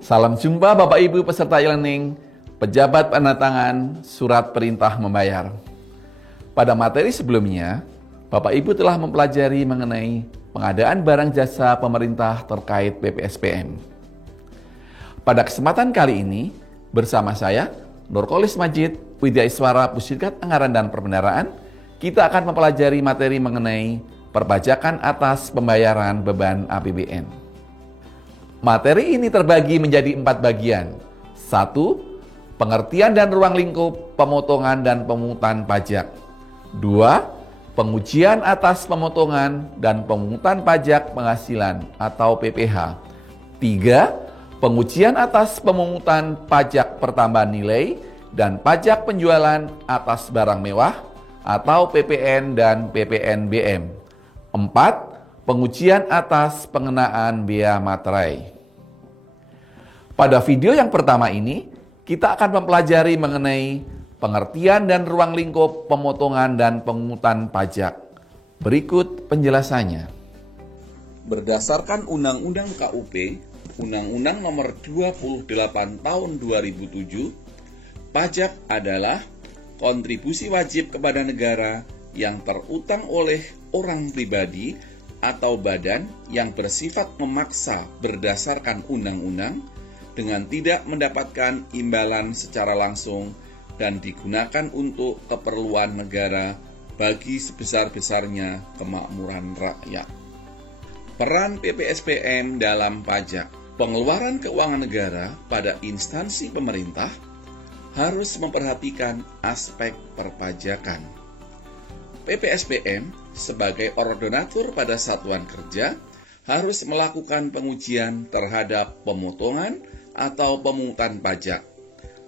Salam jumpa Bapak Ibu peserta e-learning, pejabat penandatangan surat perintah membayar. Pada materi sebelumnya, Bapak Ibu telah mempelajari mengenai pengadaan barang jasa pemerintah terkait PPSPM. Pada kesempatan kali ini, bersama saya, Nurkolis Majid, Widya Iswara, Pusikat Anggaran dan Perbendaharaan, kita akan mempelajari materi mengenai perpajakan atas pembayaran beban APBN. Materi ini terbagi menjadi 4 bagian. 1. Pengertian dan ruang lingkup pemotongan dan pemungutan pajak. 2. Pengujian atas pemotongan dan pemungutan pajak penghasilan atau PPH. 3. Pengujian atas pemungutan pajak pertambahan nilai dan pajak penjualan atas barang mewah atau PPN dan PPNBM. 4. Pengujian atas pengenaan bea materai. Pada video yang pertama ini, kita akan mempelajari mengenai pengertian dan ruang lingkup pemotongan dan pemungutan pajak. Berikut penjelasannya. Berdasarkan Undang-Undang KUP, Undang-Undang Nomor 28 Tahun 2007, pajak adalah kontribusi wajib kepada negara yang terutang oleh orang pribadi atau badan yang bersifat memaksa berdasarkan undang-undang dengan tidak mendapatkan imbalan secara langsung dan digunakan untuk keperluan negara bagi sebesar-besarnya kemakmuran rakyat. Peran PPSPM dalam pajak. Pengeluaran keuangan negara pada instansi pemerintah harus memperhatikan aspek perpajakan. PPSPM sebagai ordonatur pada satuan kerja harus melakukan pengujian terhadap pemotongan atau pemungutan pajak.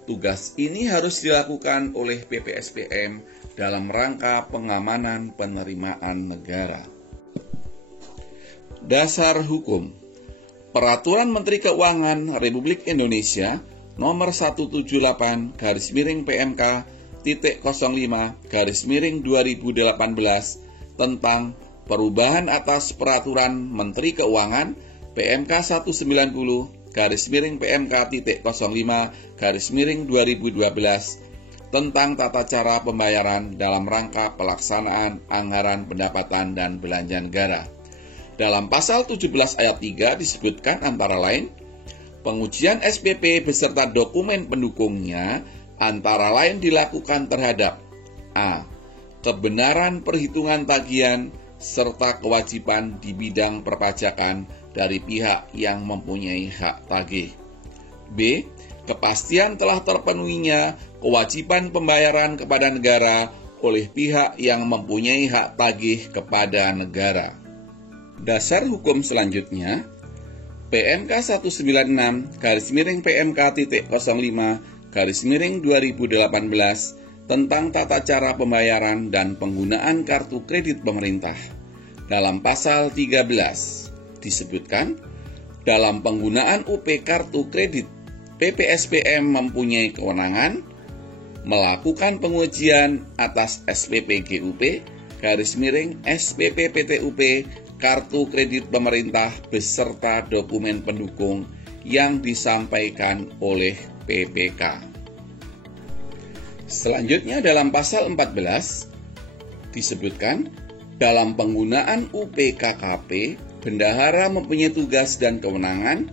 Tugas ini harus dilakukan oleh PPSPM dalam rangka pengamanan penerimaan negara. Dasar hukum. Peraturan Menteri Keuangan Republik Indonesia Nomor 178/PMK.05/2018 tentang perubahan atas Peraturan Menteri Keuangan PMK 190/PMK.05/2012 tentang tata cara pembayaran dalam rangka pelaksanaan anggaran pendapatan dan belanja negara. Dalam pasal 17 ayat 3 disebutkan antara lain, pengujian SPP beserta dokumen pendukungnya antara lain dilakukan terhadap A. Kebenaran perhitungan tagihan serta kewajiban di bidang perpajakan dari pihak yang mempunyai hak tagih. B. Kepastian telah terpenuhinya kewajiban pembayaran kepada negara oleh pihak yang mempunyai hak tagih kepada negara. Dasar hukum selanjutnya, PMK 196/PMK.05/2018 tentang tata cara pembayaran dan penggunaan kartu kredit pemerintah. Dalam pasal 13 disebutkan, dalam penggunaan UP kartu kredit, PPSPM mempunyai kewenangan melakukan pengujian atas SPP GUP, SPP PTUP, kartu kredit pemerintah beserta dokumen pendukung yang disampaikan oleh PPK. Selanjutnya dalam pasal 14 disebutkan, dalam penggunaan UPKKP, bendahara mempunyai tugas dan kewenangan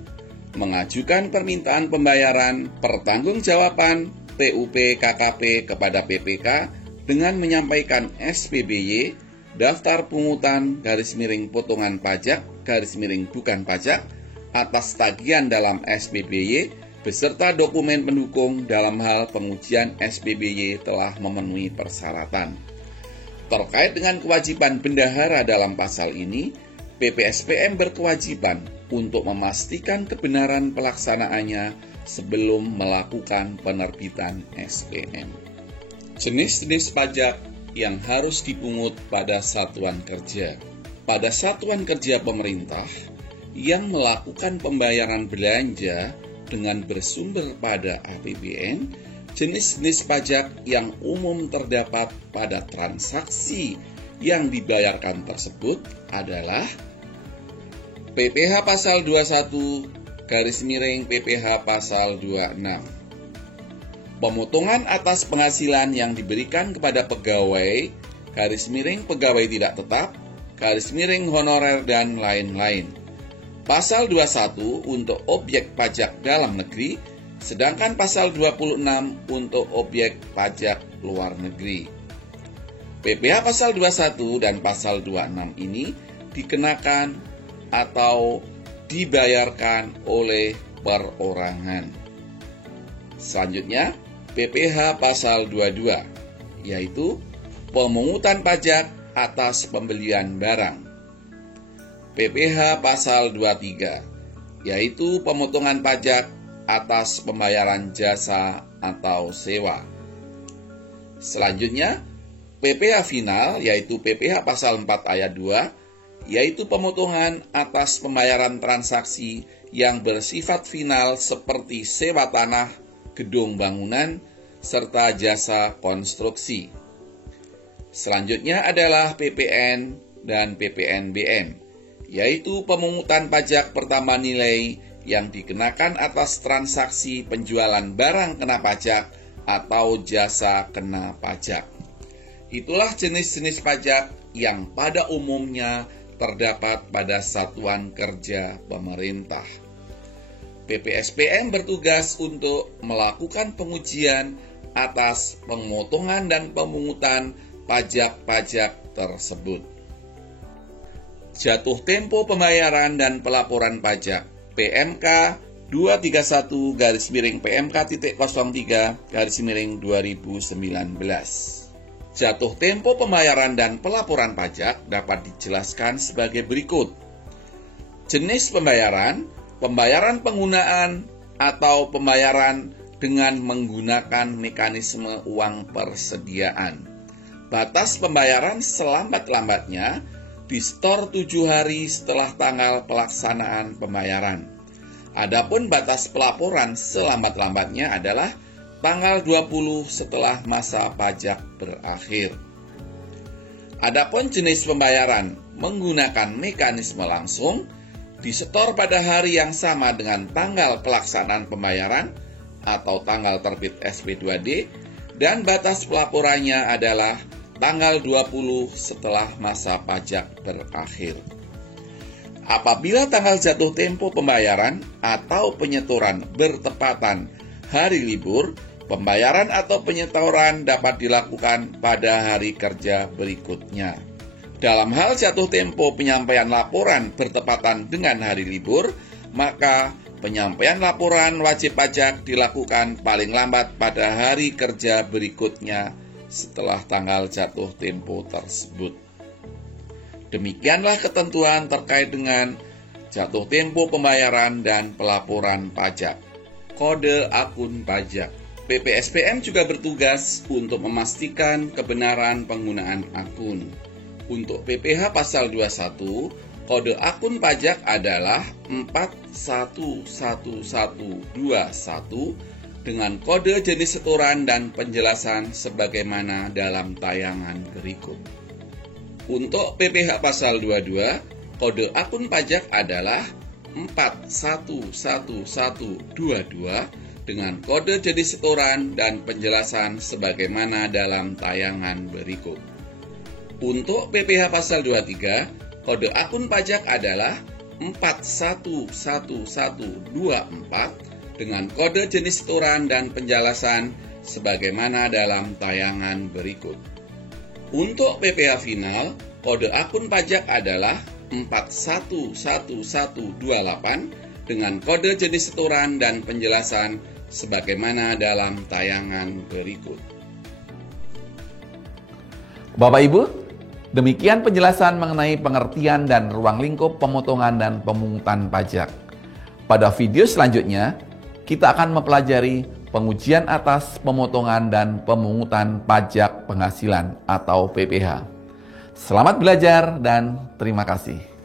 mengajukan permintaan pembayaran pertanggungjawaban PUP KKP kepada PPK dengan menyampaikan SPBY, daftar pungutan _potongan pajak _bukan pajak atas tagihan dalam SPBY beserta dokumen pendukung dalam hal pengujian SPBY telah memenuhi persyaratan. Terkait dengan kewajiban bendahara dalam pasal ini, PPSPM berkewajiban untuk memastikan kebenaran pelaksanaannya sebelum melakukan penerbitan SPM. Jenis-jenis pajak yang harus dipungut pada satuan kerja. Pada satuan kerja pemerintah yang melakukan pembayaran belanja dengan bersumber pada APBN, jenis-jenis pajak yang umum terdapat pada transaksi yang dibayarkan tersebut adalah PPh pasal 21 PPh pasal 26. Pemotongan atas penghasilan yang diberikan kepada pegawai, pegawai tidak tetap, honorer, dan lain-lain. Pasal 21 untuk objek pajak dalam negeri, sedangkan pasal 26 untuk objek pajak luar negeri. PPh pasal 21 dan pasal 26 ini dikenakan atau dibayarkan oleh perorangan. Selanjutnya, PPh pasal 22, yaitu pemungutan pajak atas pembelian barang. PPh pasal 23, yaitu pemotongan pajak atas pembayaran jasa atau sewa. Selanjutnya, PPh final, yaitu PPh pasal 4 ayat 2, yaitu pemotongan atas pembayaran transaksi yang bersifat final seperti sewa tanah, gedung bangunan, serta jasa konstruksi. Selanjutnya adalah PPN dan PPNBM, yaitu pemungutan pajak pertama nilai yang dikenakan atas transaksi penjualan barang kena pajak atau jasa kena pajak. Itulah jenis-jenis pajak yang pada umumnya terdapat pada satuan kerja pemerintah. PPSPM bertugas untuk melakukan pengujian atas pemotongan dan pemungutan pajak-pajak tersebut. Jatuh tempo pembayaran dan pelaporan pajak PMK 231-PMK.03-2019. Jatuh tempo pembayaran dan pelaporan pajak dapat dijelaskan sebagai berikut. Jenis pembayaran, pembayaran penggunaan atau pembayaran dengan menggunakan mekanisme uang persediaan. Batas pembayaran selambat-lambatnya disetor 7 hari setelah tanggal pelaksanaan pembayaran. Adapun batas pelaporan selambat-lambatnya adalah tanggal 20 setelah masa pajak berakhir. Adapun jenis pembayaran menggunakan mekanisme langsung, disetor pada hari yang sama dengan tanggal pelaksanaan pembayaran atau tanggal terbit SP2D, dan batas pelaporannya adalah tanggal 20 setelah masa pajak berakhir. Apabila tanggal jatuh tempo pembayaran atau penyetoran bertepatan hari libur, pembayaran atau penyetoran dapat dilakukan pada hari kerja berikutnya. Dalam hal jatuh tempo penyampaian laporan bertepatan dengan hari libur, maka penyampaian laporan wajib pajak dilakukan paling lambat pada hari kerja berikutnya setelah tanggal jatuh tempo tersebut. Demikianlah ketentuan terkait dengan jatuh tempo pembayaran dan pelaporan pajak. Kode akun pajak. PPSPM juga bertugas untuk memastikan kebenaran penggunaan akun. Untuk PPh pasal 21, kode akun pajak adalah 41121 dengan kode jenis setoran dan penjelasan sebagaimana dalam tayangan berikut. Untuk PPh pasal 22, kode akun pajak adalah 41122 dengan kode jenis setoran dan penjelasan sebagaimana dalam tayangan berikut. Untuk PPh pasal 23, kode akun pajak adalah 41124 dengan kode jenis setoran dan penjelasan sebagaimana dalam tayangan berikut. Untuk PPh final, kode akun pajak adalah 41128 dengan kode jenis setoran dan penjelasan sebagaimana dalam tayangan berikut. Bapak Ibu, demikian penjelasan mengenai pengertian dan ruang lingkup pemotongan dan pemungutan pajak. Pada video selanjutnya, kita akan mempelajari pengujian atas pemotongan dan pemungutan pajak penghasilan atau PPh. Selamat belajar dan terima kasih.